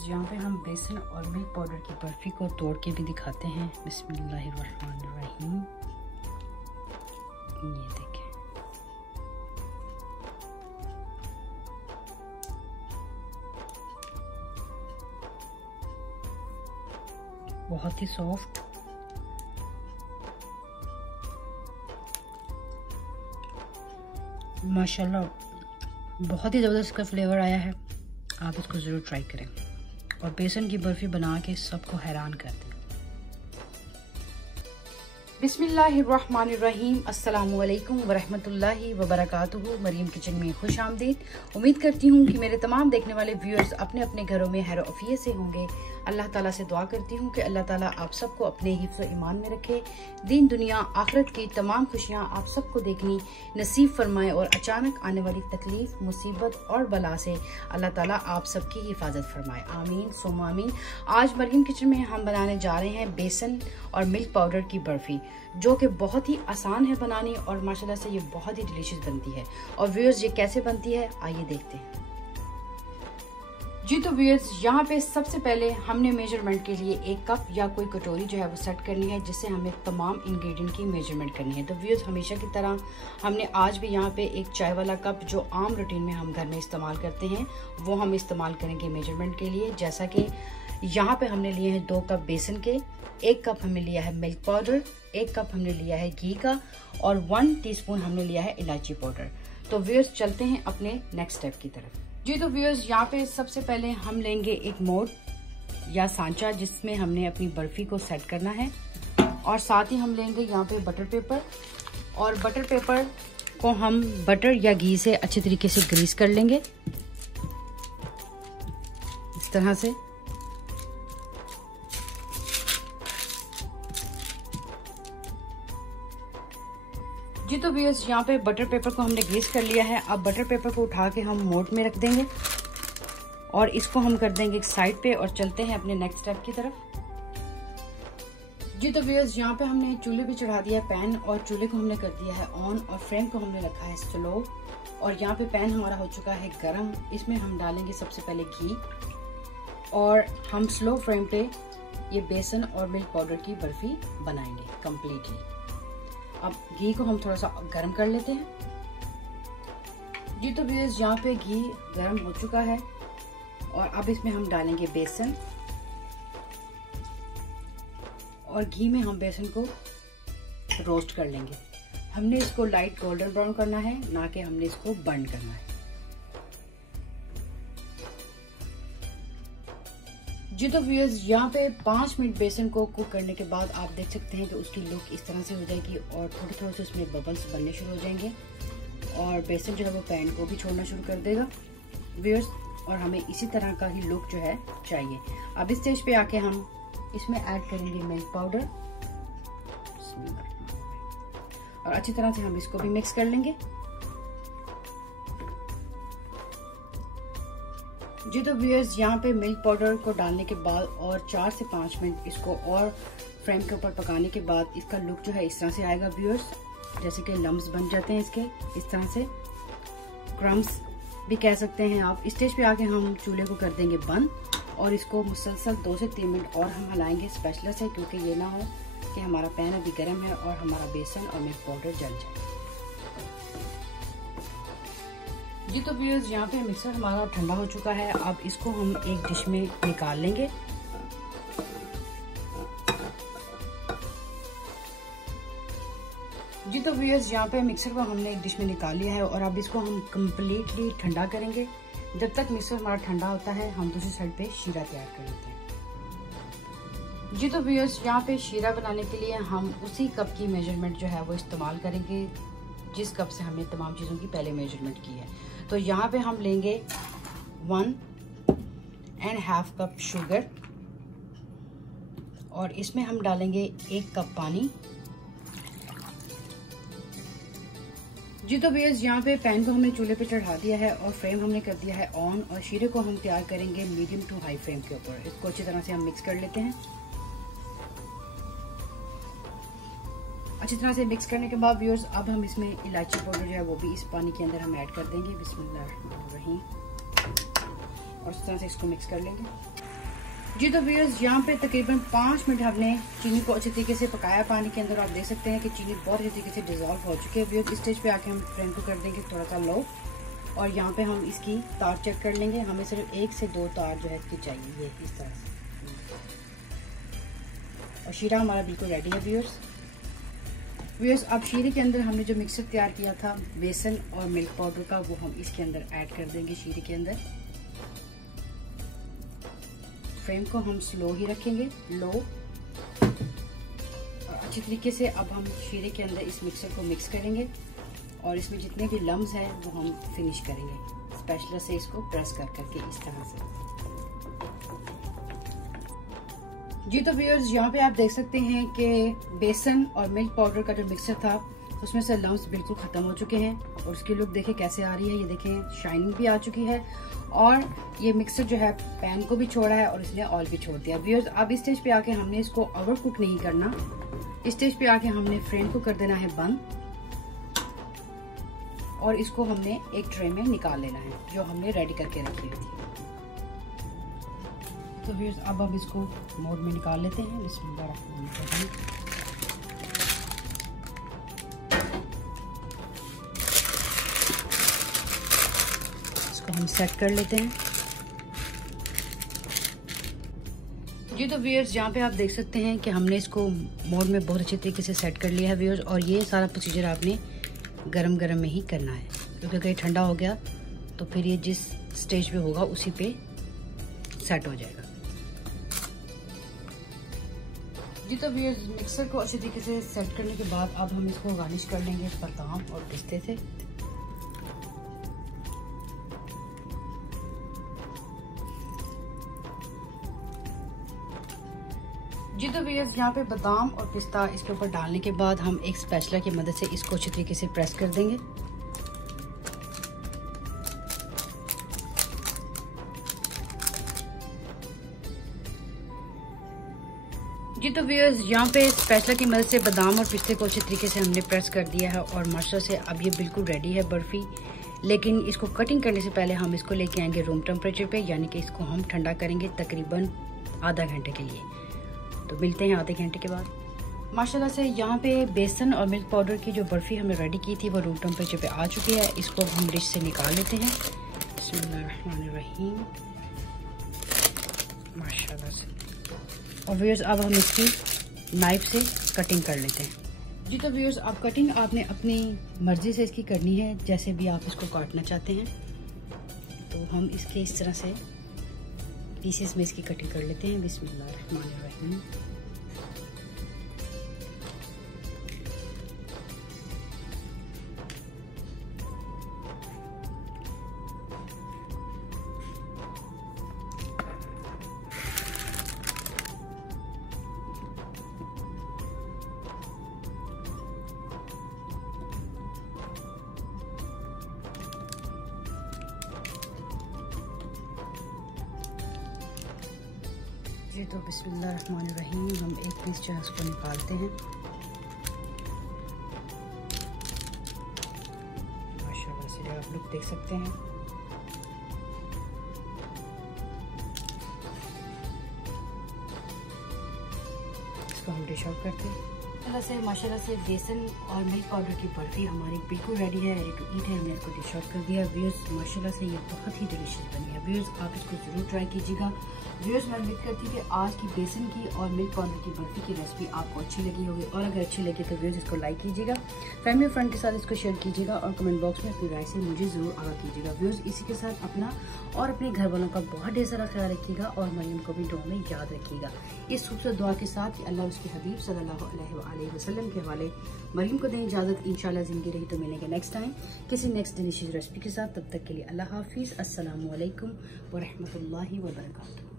Viewers, यहाँ पे हम बेसन और मिल्क पाउडर की बर्फी को तोड़ के भी दिखाते हैं। बिस्मिल्लाहिर्रहमानिर्रहीम। ये देखें, बहुत ही सॉफ्ट, माशाल्लाह बहुत ही ज़बरदस्त का फ्लेवर आया है। आप इसको ज़रूर ट्राई करें और बेसन की बर्फ़ी बना के सबको हैरान कर दें। बिस्मिल्लाहिर्रहमानिर्रहीम। अस्सलामुअलैकुम वरहमतुल्लाहि वबरकातुहू। मरीम किचन में खुश आमदीद। उम्मीद करती हूँ कि मेरे तमाम देखने वाले व्यूअर्स अपने अपने घरों में खैर आफियत से होंगे। अल्लाह ताला से दुआ करती हूँ कि अल्लाह ताला आप सबको अपने हिफ्ज़ ईमान में रखे, दीन दुनिया आखिरत की तमाम खुशियाँ आप सबको देखनी नसीब फरमाए और अचानक आने वाली तकलीफ, मुसीबत और बला से अल्लाह ताला आप सबकी हिफाजत फरमाए। आमीन सुम्मा आमीन। आज मरीम किचन में हम बनाने जा रहे हैं बेसन और मिल्क पाउडर की बर्फ़ी, जो कि बहुत ही आसान है बनानी और माशाल्लाह से ये बहुत ही डिलीशियस बनती है। और व्यूअर्स, ये कैसे बनती है आइए देखते हैं। जी तो व्यूअर्स, यहाँ पे सबसे पहले हमने मेजरमेंट के लिए एक कप या कोई कटोरी जो है वो सेट करनी है, जिससे हमें तमाम इंग्रेडिएंट की मेजरमेंट करनी है। तो व्यूअर्स, हमेशा की तरह हमने आज भी यहाँ पे एक चाय वाला कप जो आम रूटीन में हम घर में इस्तेमाल करते हैं वो हम इस्तेमाल करेंगे मेजरमेंट के लिए। जैसा कि यहाँ पे हमने लिए हैं 2 कप बेसन के, 1 कप हमने लिया है मिल्क पाउडर, 1 कप हमने लिया है घी का और 1 टीस्पून हमने लिया है इलायची पाउडर। तो व्यूअर्स, चलते हैं अपने नेक्स्ट स्टेप की तरफ। जी तो व्यूअर्स, यहाँ पे सबसे पहले हम लेंगे एक मोड या सांचा जिसमें हमने अपनी बर्फी को सेट करना है, और साथ ही हम लेंगे यहाँ पे बटर पेपर, और बटर पेपर को हम बटर या घी से अच्छे तरीके से ग्रीस कर लेंगे इस तरह से। जी तो व्यूअर्स, यहाँ पे बटर पेपर को हमने ग्रीस कर लिया है। अब बटर पेपर को उठा के हम मोड में रख देंगे और इसको हम कर देंगे एक साइड पे और चलते हैं अपने नेक्स्ट स्टेप की तरफ। जी तो व्यूअर्स, यहाँ पे हमने चूल्हे पे चढ़ा दिया है पैन और चूल्हे को हमने कर दिया है ऑन और फ्लेम को हमने रखा है स्लो। और यहाँ पे पैन हमारा हो चुका है गरम। इसमें हम डालेंगे सबसे पहले घी और हम स्लो फ्लेम पे ये बेसन और मिल्क पाउडर की बर्फी बनाएंगे कम्प्लीटली। अब घी को हम थोड़ा सा गर्म कर लेते हैं। जी तो व्यूअर्स, यहाँ पे घी गर्म हो चुका है और अब इसमें हम डालेंगे बेसन, और घी में हम बेसन को रोस्ट कर लेंगे। हमने इसको लाइट गोल्डन ब्राउन करना है, ना कि हमने इसको बर्न करना है। जी तो व्यूअर्स, यहाँ पे 5 मिनट बेसन को कुक करने के बाद आप देख सकते हैं कि उसकी लुक इस तरह से हो जाएगी और थोड़े थोड़े से उसमें बबल्स बनने शुरू हो जाएंगे और बेसन जो है वो पैन को भी छोड़ना शुरू कर देगा व्यूअर्स, और हमें इसी तरह का ही लुक जो है चाहिए। अब इस स्टेज पे आके हम इसमें ऐड करेंगे मिल्क पाउडर और अच्छी तरह से हम इसको भी मिक्स कर लेंगे। जी तो व्यूअर्स, यहाँ पे मिल्क पाउडर को डालने के बाद और 4 से 5 मिनट इसको और फ्लेम के ऊपर पकाने के बाद इसका लुक जो है इस तरह से आएगा व्यूअर्स, जैसे कि लम्स बन जाते हैं इसके इस तरह से, क्रम्स भी कह सकते हैं आप। इस स्टेज पे आके हम चूल्हे को कर देंगे बंद और इसको मुसलसल 2 से 3 मिनट और हम हिलाएंगे स्पेशल से, क्योंकि ये ना हो कि हमारा पैन अभी गर्म है और हमारा बेसन और मिल्क पाउडर जल जाए। जी तो व्यूअर्स, यहाँ पे मिक्सर हमारा ठंडा हो चुका है। अब इसको हम एक डिश में निकाल लेंगे। जी तो व्यूअर्स, यहाँ पे मिक्सर को हमने एक डिश में निकाल लिया है और अब इसको हम कम्प्लीटली ठंडा करेंगे। जब तक मिक्सर हमारा ठंडा होता है हम दूसरी साइड पे शीरा तैयार कर लेते हैं। जी तो व्यूअर्स, यहाँ पे शीरा बनाने के लिए हम उसी कप की मेजरमेंट जो है वो इस्तेमाल करेंगे जिस कप से हमने तमाम चीज़ों की पहले मेजरमेंट की है। तो यहाँ पे हम लेंगे 1.5 कप शुगर और इसमें हम डालेंगे 1 कप पानी। जी तो व्यूअर्स, यहाँ पे पैन को हमने चूल्हे पे चढ़ा दिया है और फ्लेम हमने कर दिया है ऑन और शीरे को हम तैयार करेंगे मीडियम टू हाई फ्लेम के ऊपर। इसको अच्छी तरह से हम मिक्स कर लेते हैं। अच्छी तरह से मिक्स करने के बाद व्यूअर्स, अब हम इसमें इलायची पाउडर जो है वो भी इस पानी के अंदर हम ऐड कर देंगे। बिस्मिल्लाहिर्रहमानिर्रहीम। और इस तरह से इसको मिक्स कर लेंगे। जी तो व्यूअर्स यहाँ पे तकरीबन 5 मिनट हमने चीनी को अच्छे तरीके से पकाया पानी के अंदर। आप देख सकते हैं कि चीनी बहुत अच्छे तरीके से डिजोल्व हो चुकी है। व्यूअर्स इस स्टेज पे आके हम फ्लेम को कर देंगे थोड़ा सा लो, और यहाँ पे हम इसकी तार चेक कर लेंगे। हमें सिर्फ 1 से 2 तार जो है इसकी चाहिए, ये इस तरह से। और शीरा हमारा बिल्कुल रेडी है व्यूअर्स। अब शीरे के अंदर हमने जो मिक्सर तैयार किया था बेसन और मिल्क पाउडर का, वो हम इसके अंदर ऐड कर देंगे शीरे के अंदर। फ्लेम को हम स्लो ही रखेंगे, लो। और अच्छी तरीके से अब हम शीरे के अंदर इस मिक्सर को मिक्स करेंगे, और इसमें जितने भी लम्स हैं वो हम फिनिश करेंगे स्पैचुला से इसको प्रेस कर करके इस तरह से। जी तो व्यूअर्स यहाँ पे आप देख सकते हैं कि बेसन और मिल्क पाउडर का जो मिक्सर था उसमें से लम्स बिल्कुल खत्म हो चुके हैं, और उसकी लुक देखें कैसे आ रही है। ये देखें शाइनिंग भी आ चुकी है, और ये मिक्सर जो है पैन को भी छोड़ा है और इसने ऑयल भी छोड़ दिया। व्यूअर्स अब इस स्टेज पे आके हमने इसको ओवर कुक नहीं करना। इस स्टेज पे आके हमने फ्लेम को कर देना है बंद, और इसको हमने एक ट्रे में निकाल लेना है जो हमने रेडी करके रखी हुई थी। तो व्यूअर्स अब हम इसको मोड में निकाल लेते हैं। बिस्मिल्लाह। इसको हम सेट कर लेते हैं। जी तो व्यूअर्स यहाँ पे आप देख सकते हैं कि हमने इसको मोड में बहुत अच्छे तरीके से सेट कर लिया है व्यूअर्स। और ये सारा प्रोसीजर आपने गरम गरम में ही करना है, क्योंकि अगर ठंडा हो गया तो फिर ये जिस स्टेज पे होगा उसी पे सेट हो जाएगा। जी तो व्यूअर्स मिक्सर को अच्छे तरीके से सेट करने के बाद अब हम इसको गार्निश कर लेंगे बादाम और पिस्ते से। जी तो व्यूअर्स यहाँ पे बादाम और पिस्ता इसके ऊपर डालने के बाद हम एक स्पैचुला की मदद से इसको अच्छे तरीके से प्रेस कर देंगे। जी तो व्यूअर्स यहाँ पे स्पैचुला की मदद से बादाम और पिस्ते को अच्छे तरीके से हमने प्रेस कर दिया है, और माशाल्लाह से अब ये बिल्कुल रेडी है बर्फ़ी। लेकिन इसको कटिंग करने से पहले हम इसको लेके आएंगे रूम टेम्परेचर पे, यानी कि इसको हम ठंडा करेंगे तकरीबन आधा घंटे के लिए। तो मिलते हैं आधे घंटे के बाद। माशाल्लाह से यहाँ पे बेसन और मिल्क पाउडर की जो बर्फ़ी हमने रेडी की थी वो रूम टेम्परेचर पे आ चुकी है। इसको हम डिश से निकाल लेते हैं। बिस्मिल्लाहिर्रहमानिर्रहीम। माशाल्लाह से। और व्यूअर्स अब हम इसकी नाइफ से कटिंग कर लेते हैं। जी तो व्यूअर्स अब कटिंग आपने अपनी मर्जी से इसकी करनी है, जैसे भी आप इसको काटना चाहते हैं। तो हम इसके इस तरह से पीसेस में इसकी कटिंग कर लेते हैं। बिस्मिल्लाहिर्रहमानिर्रहीम। जी तो बिस्मिल्लाहिर्रहमानिर्रहीम हम एक पीस जो है उसको निकालते हैं। माशाल्लाह से आप लोग देख सकते हैं। इसको हम डिश आउट करते हैं। माशाल्लाह से बेसन और मिल्क पाउडर की बर्फी हमारी बिल्कुल रेडी है, रेडी टू ईट है। हमने इसको डिश आउट कर दिया। व्यूअर्स माशाल्लाह से ये बहुत ही डिलीशियस बनी है। व्यूअर्स आप इसको ज़रूर ट्राई कीजिएगा। व्यूअर्स मैं उम्मीद करती हूँ कि आज की बेसन की और मिल्क पाउडर की बर्फी की रेसिपी आपको अच्छी लगी होगी, और अगर अच्छी लगी तो व्यूअर्स इसको लाइक कीजिएगा, फैमिली फ्रेंड के साथ इसको शेयर कीजिएगा, और कमेंट बॉक्स में अपनी राय से मुझे ज़रूर आगाह कीजिएगा। व्यूअर्स इसी के साथ अपना और अपने घर वालों का बहुत ढेर सारा ख्याल रखिएगा, और मरियम को भी दुआ में याद रखिएगा। इस खूबसूरत दुआ के साथ कि अल्लाह उसके हबीब सल्लल्लाहु अलैहि वसल्लम के हवाले मरियम को दें इजाज़त। इंशाल्लाह ज़िंदगी रही तो मिलेंगे नेक्स्ट टाइम किसी नेक्स्ट डिलीशियस रेसिपी के साथ। तब तक के लिए अल्लाह हाफिज़। अस्सलामु अलैकुम व रहमतुल्लाहि व बरकातुहू।